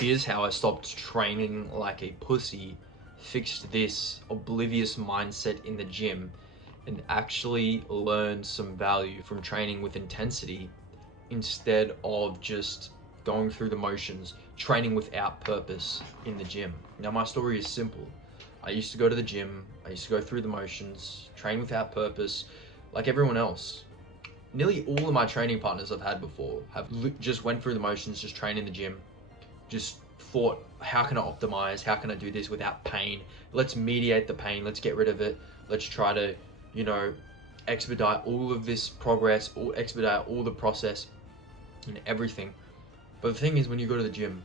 Here's how I stopped training like a pussy, fixed this oblivious mindset in the gym, and actually learned some value from training with intensity instead of just going through the motions, training without purpose in the gym. Now, my story is simple. I used to go to the gym, I used to go through the motions, train without purpose, like everyone else. Nearly all of my training partners I've had before have just went through the motions, just trained in the gym, just thought, how can I optimize? How can I do this without pain? Let's mediate the pain. Let's get rid of it. Let's try to, expedite all of this progress, or expedite all the process and everything. But the thing is, when you go to the gym,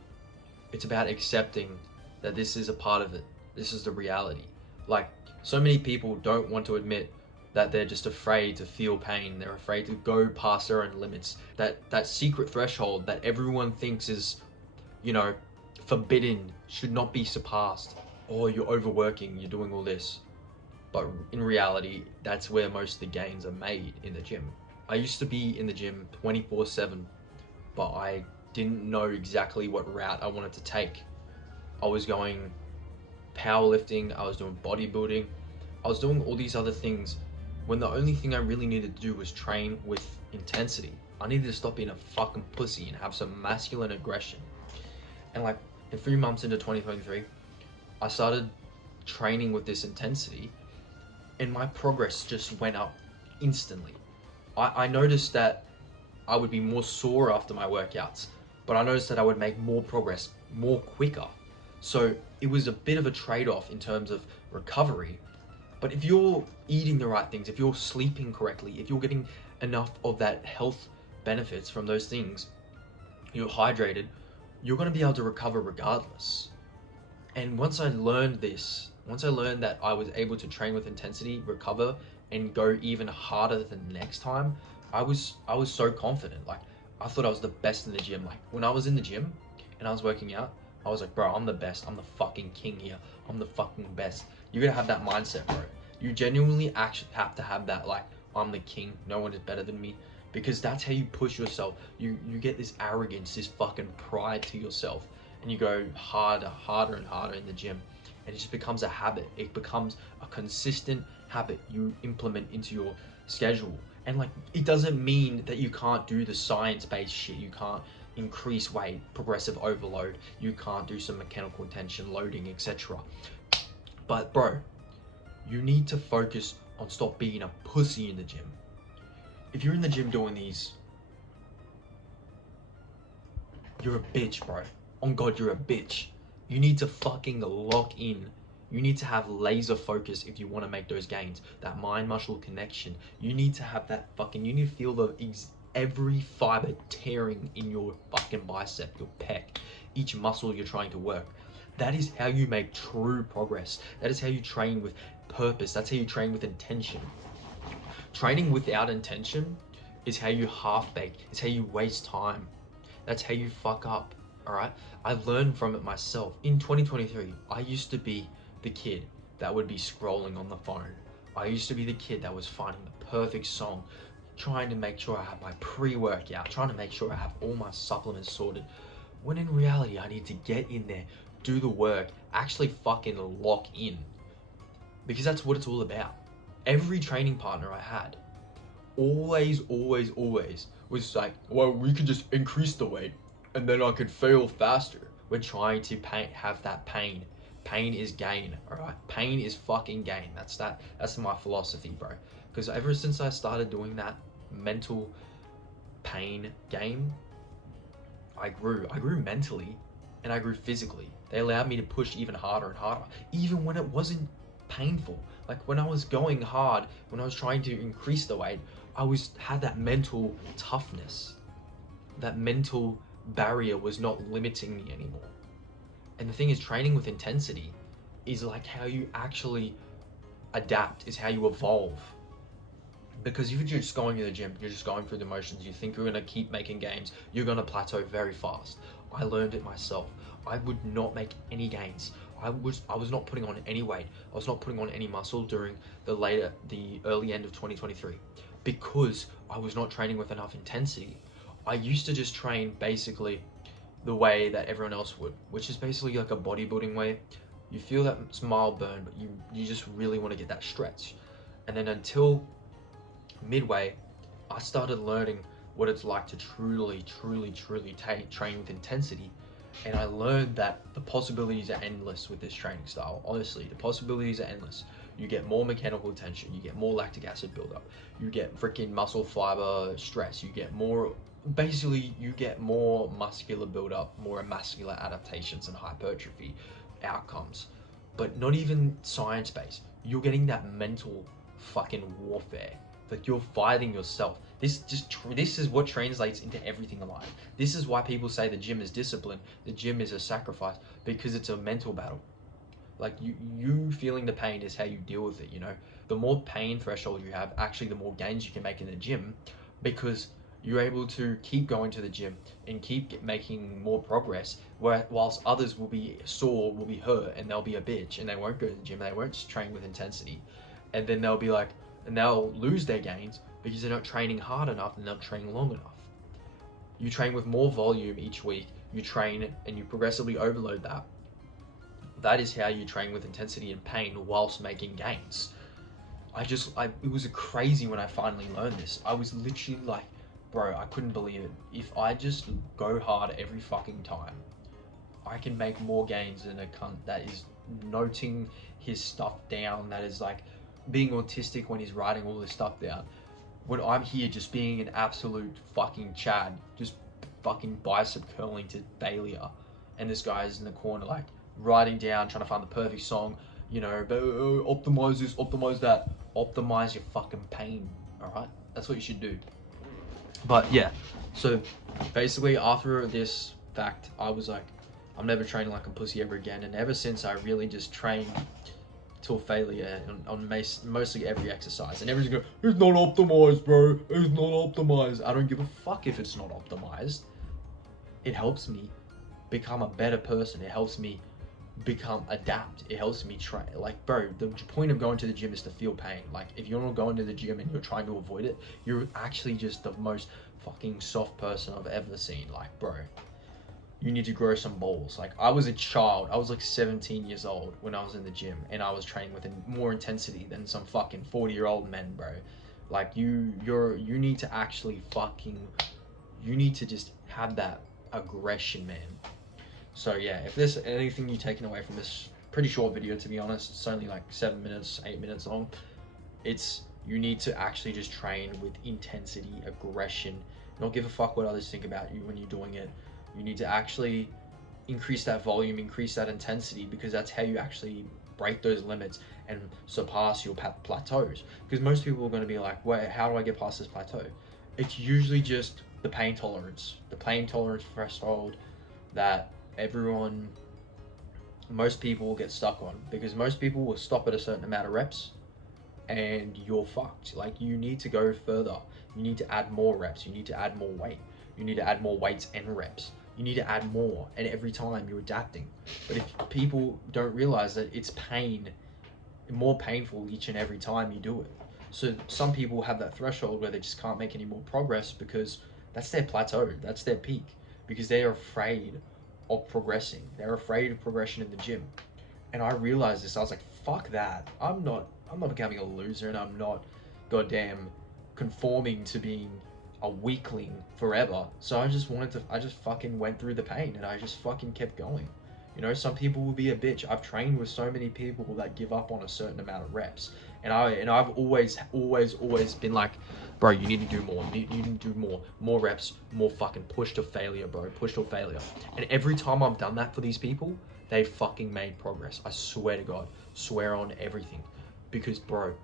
it's about accepting that this is a part of it. This is the reality. Like, so many people don't want to admit that they're just afraid to feel pain. They're afraid to go past their own limits. That secret threshold that everyone thinks is, forbidden, should not be surpassed. Or you're overworking, you're doing all this. But in reality, that's where most of the gains are made, in the gym. I used to be in the gym 24/7, but I didn't know exactly what route I wanted to take. I was going powerlifting, I was doing bodybuilding, I was doing all these other things when the only thing I really needed to do was train with intensity. I needed to stop being a fucking pussy and have some masculine aggression. And like, in 3 months into 2023, I started training with this intensity, and my progress just went up instantly. I noticed that I would be more sore after my workouts, but I noticed that I would make more progress more quicker. So it was a bit of a trade-off in terms of recovery. But if you're eating the right things, if you're sleeping correctly, if you're getting enough of that health benefits from those things, you're hydrated, you're going to be able to recover regardless. And once I learned that I was able to train with intensity, recover, and go even harder than the next time, I was so confident. Like, I thought I was the best in the gym. Like, when I was in the gym and I was working out, I was like, bro, I'm the best. I'm the fucking king here. I'm the fucking best. You gotta have that mindset, bro. You genuinely actually have to have that, like, I'm the king. No one is better than me. Because that's how you push yourself. You get this arrogance, this fucking pride to yourself. And you go harder and harder in the gym. And it just becomes a habit. It becomes a consistent habit you implement into your schedule. And like, it doesn't mean that you can't do the science-based shit. You can't increase weight, progressive overload. You can't do some mechanical tension loading, etc. But bro, you need to focus on stop being a pussy in the gym. If you're in the gym doing these, you're a bitch, bro. On God, you're a bitch. You need to fucking lock in. You need to have laser focus if you want to make those gains. That mind-muscle connection. You need to have that fucking, you need to feel every fiber tearing in your fucking bicep, your pec, each muscle you're trying to work. That is how you make true progress. That is how you train with purpose. That's how you train with intention. Training without intention is how you half-bake. It's how you waste time. That's how you fuck up, all right? I've learned from it myself. In 2023, I used to be the kid that would be scrolling on the phone. I used to be the kid that was finding the perfect song, trying to make sure I have my pre-workout, trying to make sure I have all my supplements sorted. When in reality, I need to get in there, do the work, actually fucking lock in. Because that's what it's all about. Every training partner I had always was like, well, we could just increase the weight and then I could fail faster. We're trying to have that pain. Pain is gain, all right? Pain is fucking gain. That's my philosophy, bro. Because ever since I started doing that mental pain game, I grew mentally and I grew physically. They allowed me to push even harder and harder, even when it wasn't painful. Like, when I was going hard, when I was trying to increase the weight, I had that mental toughness. That mental barrier was not limiting me anymore. And the thing is, training with intensity is like how you actually adapt, is how you evolve. Because if you're just going to the gym, you're just going through the motions, you think you're gonna keep making gains, you're gonna plateau very fast. I learned it myself. I would not make any gains. I was not putting on any weight. I was not putting on any muscle during the early end of 2023 because I was not training with enough intensity. I used to just train basically the way that everyone else would, which is basically like a bodybuilding way. You feel that smile burn, but you just really want to get that stretch. And then until midway, I started learning what it's like to truly train with intensity. And I learned that the possibilities are endless with this training style. Honestly, the possibilities are endless. You get more mechanical tension, you get more lactic acid buildup, you get freaking muscle fiber stress, you get more, basically you get more muscular buildup, more muscular adaptations and hypertrophy outcomes. But not even science based. You're getting that mental fucking warfare. Like you're fighting yourself. This is what translates into everything in life. This is why people say the gym is discipline, the gym is a sacrifice, because it's a mental battle. Like you feeling the pain is how you deal with it, you know. The more pain threshold you have, actually the more gains you can make in the gym, because you're able to keep going to the gym and keep making more progress, whilst others will be sore, will be hurt, and they'll be a bitch and they won't go to the gym, they won't train with intensity, and then they'll be like, and they'll lose their gains because they're not training hard enough and they're not training long enough. You train with more volume each week, you train and you progressively overload that. That is how you train with intensity and pain whilst making gains. It was crazy when I finally learned this. I was literally like, bro, I couldn't believe it. If I just go hard every fucking time, I can make more gains than a cunt that is noting his stuff down, that is like being autistic when he's writing all this stuff down. When I'm here just being an absolute fucking Chad, just fucking bicep curling to failure, and this guy is in the corner like writing down, trying to find the perfect song, you know, optimize this, optimize that, optimize your fucking pain, alright? That's what you should do. But yeah, so basically after this fact, I was like, I'm never training like a pussy ever again. And ever since, I really just trained till failure on mostly every exercise. And everyone's going, it's not optimized, bro, it's not optimized. I don't give a fuck if it's not optimized. It helps me become a better person. It helps me adapt. It helps me try. Like, bro, the point of going to the gym is to feel pain. Like, if you're not going to the gym and you're trying to avoid it, you're actually just the most fucking soft person I've ever seen. Like, bro, you need to grow some balls. Like, I was a child. I was like 17 years old when I was in the gym, and I was training with more intensity than some fucking 40-year-old men, bro. Like, you need to actually you need to just have that aggression, man. So yeah, if there's anything you're taking away from this pretty short video, to be honest, it's only like 7 minutes, 8 minutes long. It's, you need to actually just train with intensity, aggression, not give a fuck what others think about you when you're doing it. You need to actually increase that volume, increase that intensity, because that's how you actually break those limits and surpass your plateaus. Because most people are going to be like, well, how do I get past this plateau? It's usually just the pain tolerance threshold that most people will get stuck on, because most people will stop at a certain amount of reps and you're fucked. Like, you need to go further. You need to add more reps. You need to add more weight. You need to add more weights and reps. You need to add more, and every time you're adapting. But if people don't realize that it's more painful each and every time you do it. So some people have that threshold where they just can't make any more progress because that's their plateau, that's their peak, because they are afraid of progressing. They're afraid of progression in the gym. And I realized this. I was like, fuck that. I'm not becoming a loser, and I'm not goddamn conforming to being a weakling forever. So I just fucking went through the pain, and I just fucking kept going. You know, some people will be a bitch. I've trained with so many people that give up on a certain amount of reps. And I've always been like, bro, you need to do more. You need to do more reps, more fucking push to failure, bro. Push to failure. And every time I've done that for these people, they fucking made progress. I swear to God. Swear on everything. Because, bro,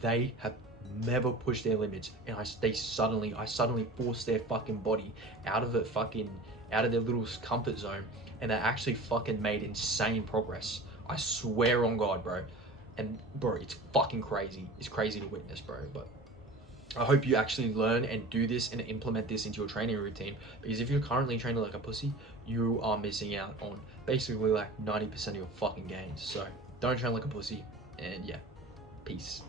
they have never pushed their limits, and I suddenly forced their fucking body out of their little comfort zone, and they actually fucking made insane progress. I swear on God, bro. And bro, it's fucking crazy. It's crazy to witness, bro. But I hope you actually learn and do this and implement this into your training routine, because if you're currently training like a pussy, you are missing out on basically like 90% of your fucking gains. So don't train like a pussy, and yeah, peace.